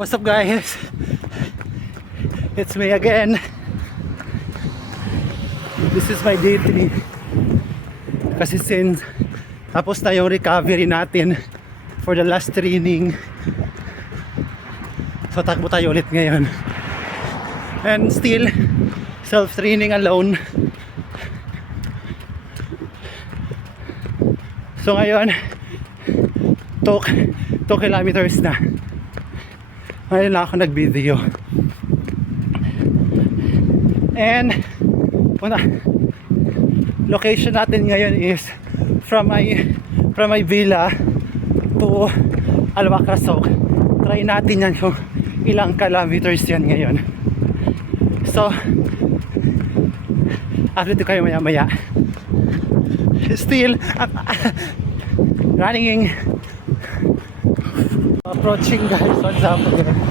What's up guys? It's me again. This is my day 3. Kasi since tapos na yung recovery natin for the last training, so takbo tayo ulit ngayon. And still self-training alone. So ngayon 2 kilometers na. Ngayon lang ako nag-video. And location natin ngayon is from my villa to Alwacrasok. Try natin yan kung ilang kilometers yan ngayon. So update kayo maya maya. Still running, approaching guys. What's up again?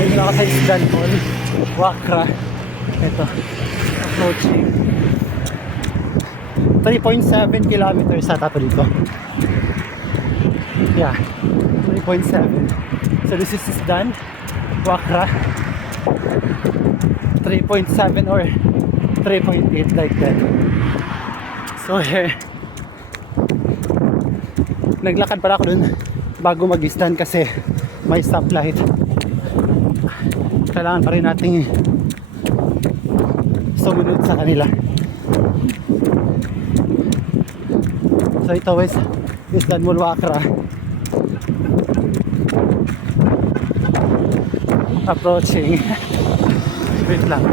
Ayun ako sa Isdan Mall, Wakra. Ito, approaching 3.7 kilometers sa tato dito. Yeah, 3.7. So this is Isdan, Wakra. 3.7 or 3.8 like that. So here, naglakad pala ako dun bago mag-stand kasi may stoplight. Kailangan pa rin nating sumunod sa kanila. So ito is Isdan Mall, Wakra. Approaching. Wait lang.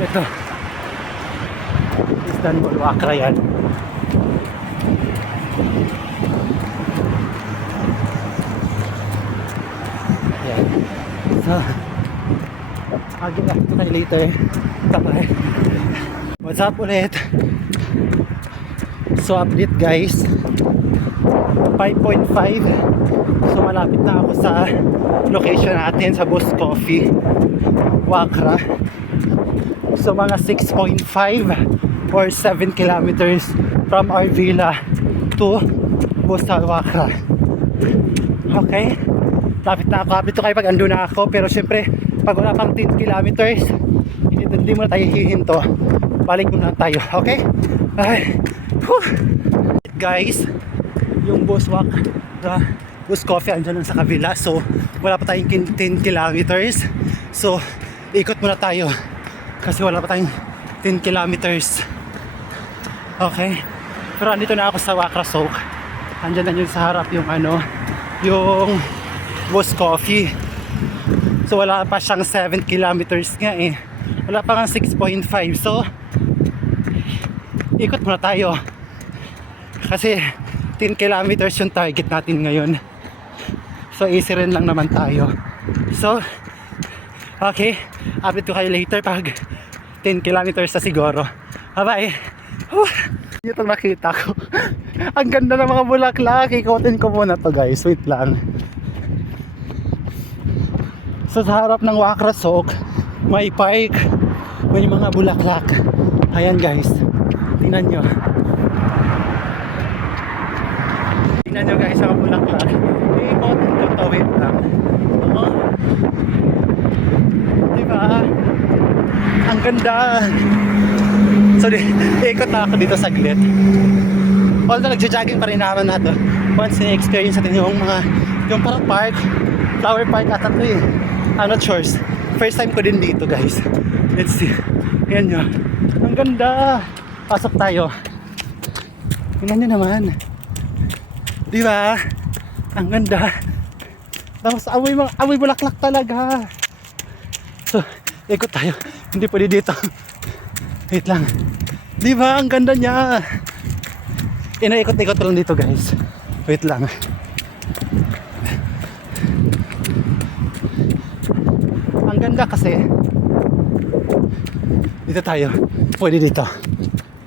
Ito Isdan Mall, Wakra yan. Yan. So I'll get back to you later. Bye. What's up ulit? So update guys, 5.5. So malapit na ako sa location natin sa Boss Coffee, Wakra. So mga 6.5 or 7 kilometers from our villa to Bosta, Wakra. Okay, lapit na ako. Lapit to kayo pag ando na ako. Pero syempre pag wala pang 10 kilometers hindi muna tayo hihinto, balik muna tayo. Okay, ay, guys, yung Boss Wakra, Boss Coffee andyan lang sa kabila. So wala pa tayong 10 kilometers. So ikot muna tayo kasi wala pa tayong 10 kilometers. Okay, pero andito na ako sa Wacrasok. Andyan na yun sa harap yung yung Boss Coffee. So wala pa siyang 7 kilometers nga eh. Wala pa nga 6.5. So ikot muna tayo kasi 10 kilometers yung target natin ngayon. So easy rin lang naman tayo. So okay, update ko kayo later pag 10 kilometers na siguro. Bye bye. Ito nakita ko. Ang ganda ng mga bulaklak. Ikotin ko muna to guys. Wait lang. So sa harap ng Wacrasok may park, may mga bulaklak. Ayan guys, tingnan nyo. Tingnan nyo guys ang bulaklak. Ikotin ko to. Wait lang. Diba? Ang ganda. So ikot na ako dito saglit. Although nagja-jogging pa rin naman nato. Once na-experience natin yung parang park, flower park ata to eh. I'm not sure. First time ko din dito guys. Let's see. Ayan nyo. Ang ganda. Pasok tayo. Tingnan nyo naman. Diba? Ang ganda. Tapos amoy bulaklak talaga. So ikot tayo. Hindi pwede dito. Wait lang. Diba? Ang ganda niya. Inaikot-ikot lang dito guys. Wait lang. Ang ganda kasi dito tayo. Pwede dito.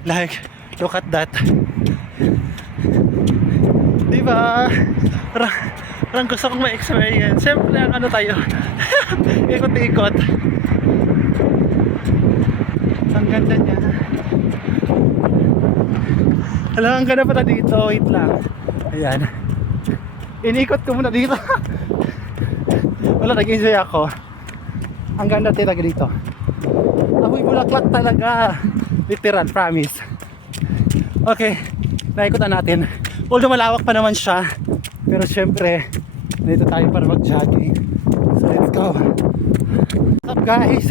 Like, look at that. Diba? Parang gusto kong ma-experience. Siyempre, tayo. Ikot-ikot. Ang ganda niya. Alam, ang ganda pala dito. Wait lang. Ayan. Inikot ko muna dito. Wala, nag-enjoy ako. Ang ganda talaga dito. Amoy bulaklak talaga. Literal, promise. Okay, naikutan natin. Although malawak pa naman siya, pero syempre, dito tayo para mag-jogging. So let's go. What's up guys?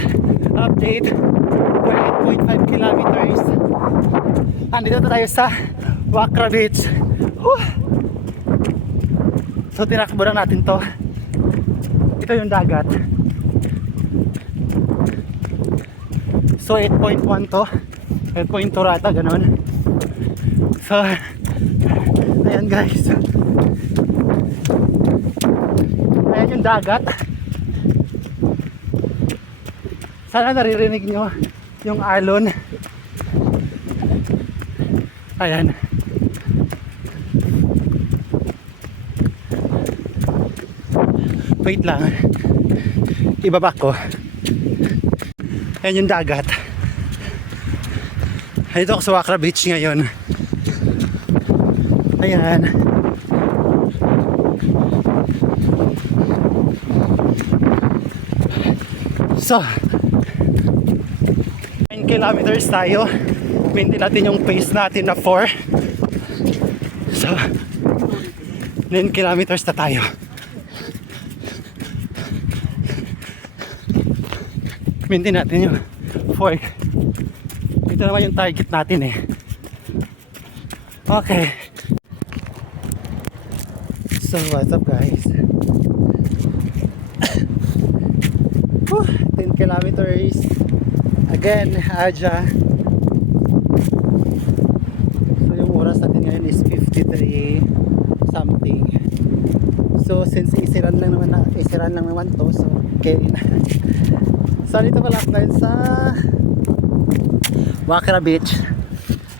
Update. We're 8.5 kilometers. Andito tayo sa Wakra Beach. Whew! So tinakbo lang natin to. Ito yung dagat. So 8.1 to. 8.2 rata, ganun. So ayan guys. Ayan yung dagat. Sana naririnig nyo yung alon. Ayan. Wait lang. Ibaba ko. Ayan yung dagat. Dito ako sa Wakra Beach ngayon. Ayan. So 9 kilometers tayo. Maintain natin yung pace natin na 4. So 9 kilometers na tayo. Maintain natin yung 4. Ito naman yung target natin eh. Okay. So what's up guys? 10 kilometers. Again, Aja. So yung oras natin ngayon is 53 something. So since isiran lang naman to, so okay na. So dito pala ako ngayon sa Wakra Beach.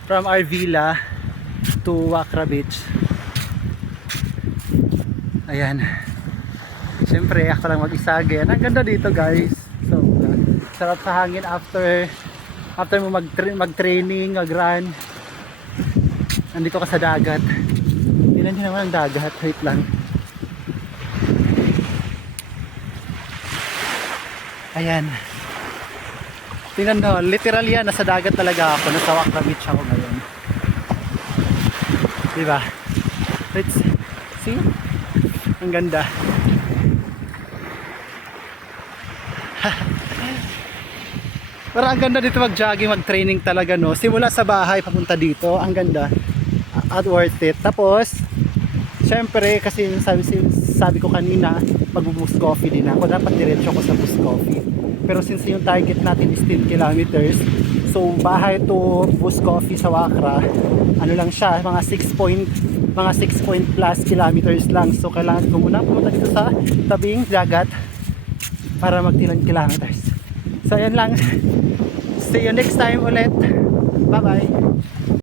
From our villa to Wakra Beach. Ayan. Siyempre ako lang mag-isa again. Ang ganda dito guys. So sarap sa hangin after mo mag-training, mag-run. Nandito ka sa dagat. Tingnan nyo naman ang dagat. Wait lang. Ayan. Tingnan nyo, literal yan, nasa dagat talaga ako, nasa Wakra Beach ako ngayon. Diba? Let's see. Ang ganda. Parang ang ganda dito mag-jogging, mag-training talaga, no? Simula sa bahay, papunta dito, ang ganda. At worth it. Tapos, syempre, kasi sabi ko kanina, mag-boost coffee din ako. Dapat diretso ko sa boost coffee. Pero since yung target natin is 10 kilometers, so bahay to boost coffee sa Wakra, ano lang siya, mga 6 point plus kilometers lang. So kailangan ko muna pumunta dito sa tabing dagat para mag-10 kilometers. So yan lang. See you next time ulit. Bye bye.